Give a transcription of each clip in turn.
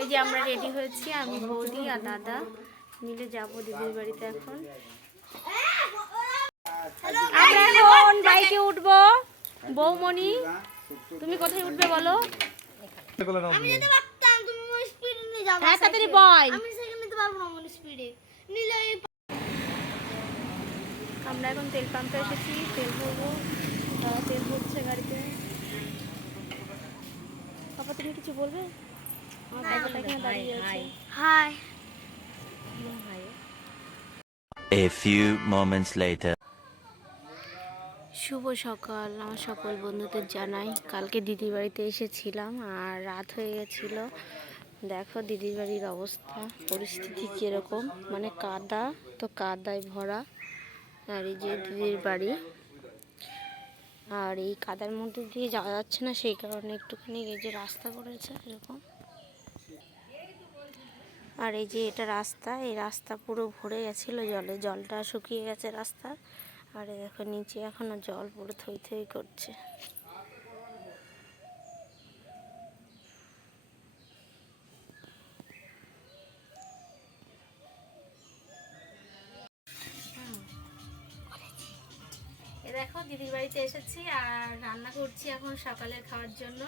এই যে আমরা রেডি হয়েছি, আমি বৌদি আর দাদা মিলে যাবো দিদির বাড়িতে। এখন আমরা এখন বাইকে উঠবো। বৌমণি, তুমি কোথায় উঠবে বলো? আমি যেতে পারতাম, তুমি ওই স্পিডে নিয়ে যাও। হ্যাঁ তাড়াতাড়ি বল। আমি সেকেন্ড নিতে পারবো না, ওই স্পিডে নিলে। আমরা এখন তেল পাম্পে এসেছি, তেল ভরবো। তেল ভরছে গাড়িতে। পাপা তুমি কিছু বলবে? আমার পাপাটা এখানে দাঁড়িয়ে আছে। Hi. A few moments later. শুভ সকাল আমার সকল বন্ধুদের জানাই। কালকে দিদির বাড়িতে এসেছিলাম আর রাত হয়ে গেছিল। দেখো দিদির বাড়ির অবস্থা, পরিস্থিতি কীরকম, মানে কাদা তো কাদায় ভরা। আর এই যে দিদির বাড়ি, আর এই কাদার মধ্যে দিয়ে যাওয়া যাচ্ছে না, সেই কারণে একটুখানি এই যে রাস্তা করেছে এরকম। আর এই যে এটা রাস্তা, এই রাস্তা পুরো ভরে গেছিলো জলে, জলটা শুকিয়ে গেছে রাস্তার। আর দেখো নিচে এখনো জল পুরো থই থই করছে। দেখো দিদির বাড়িতে এসেছি আর রান্না করছি এখন সকালের খাওয়ার জন্য।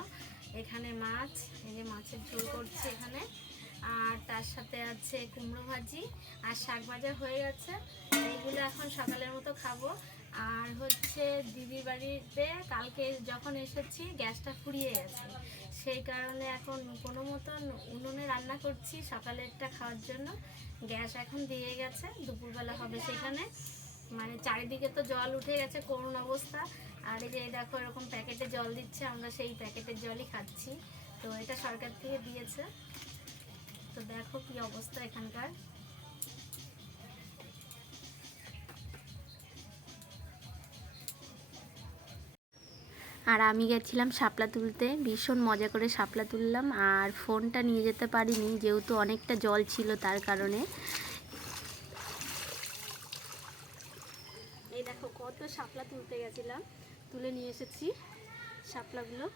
এখানে মাছ, এই যে মাছের ঝোল করছি এখানে, আর তার সাথে আছে কুমড়ো ভাজি আর শাক ভাজা হয়ে গেছে। এইগুলো এখন সকালের মতো খাবো। আর হচ্ছে দিদির বাড়িতে কালকে যখন এসেছি গ্যাসটা ফুরিয়ে গেছে, সেই কারণে এখন কোনো মতন উনুনে রান্না করছি সকালেরটা খাওয়ার জন্য। গ্যাস এখন দিয়ে গেছে, দুপুরবেলা হবে সেখানে। মানে চারিদিকে তো জল উঠে গেছে, করুণ অবস্থা। আর এই যে দেখো এরকম প্যাকেটে জল দিচ্ছে, আমরা সেই প্যাকেটের জলই খাচ্ছি। তো এটা সরকার থেকে দিয়েছে। তো দেখো কি অবস্থা এখানকার। আর আমি গেছিলাম শাপলা তুলতে, ভীষণ মজা করে শাপলা তুললাম। আর ফোনটা নিয়ে যেতে পারিনি যেহেতু অনেকটা জল ছিল, তার কারণে। এই দেখো কত শাপলা তুলতে গেছিলাম, তুলে নিয়ে এসেছি শাপলাগুলো।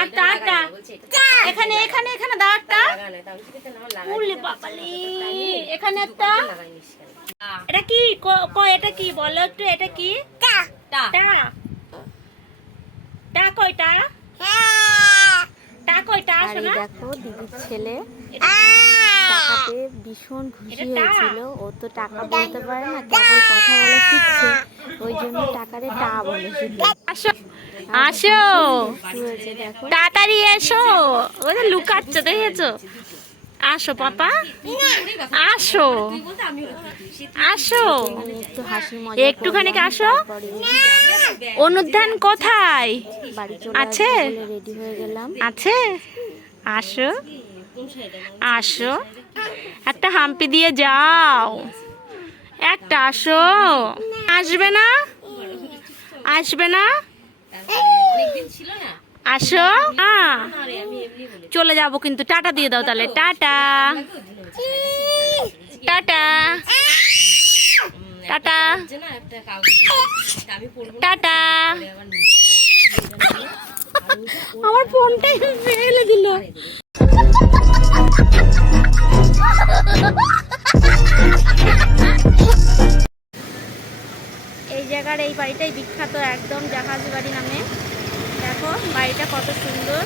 আটটা আটটা এখানে এখানে এখানে দাও একটা। এখানে একটা। এটা কি এটা কি বলো একটু, এটা কি? টা কয়টা? টা কয়টা? শোনা দেখো দিদির ছেলে টাকাতে ভীষণ খুশি হয়েছিল। ও তো টাকা বলতে পারে না, কেবল কথা বলা শিখছে, ওই জন্য টাকারে টা বলে শুধু। আসো আসো তাড়াতাড়ি এসো, ওই যে লুকাচ্ছ দেখেছো। আসো পাপা আসো আসো, একটু হাসি মজা একটুখানি আসো। অনুধান কোথায় আছে? রেডি হয়ে গেলাম, আছে। আসো আসো, একটা হাম্পি দিয়ে যাও, একটা আসো। আসবে না আসবে না, আসো। চলে যাবো কিন্তু, টাটা দিয়ে দাও তাহলে। Tata tata tata tata. আমার ফোনটাই ফেলে দিল। এই জায়গার এই বাড়িটাই বিখ্যাত একদম, জাহাজ বাড়ি নামে। দেখো বাড়িটা কত সুন্দর।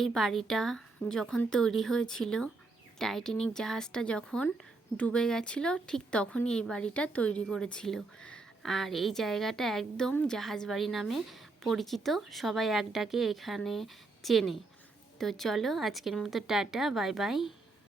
এই বাড়িটা যখন তৈরি হয়েছিল, টাইটানিক জাহাজটা যখন ডুবে গেছিল, ঠিক তখনই এই বাড়িটা তৈরি করেছিল। আর এই জায়গাটা একদম জাহাজ বাড়ি নামে পরিচিত, সবাই এক ডাকে এখানে চেনে। তো চলো আজকের মতো টাটা, বাই বাই।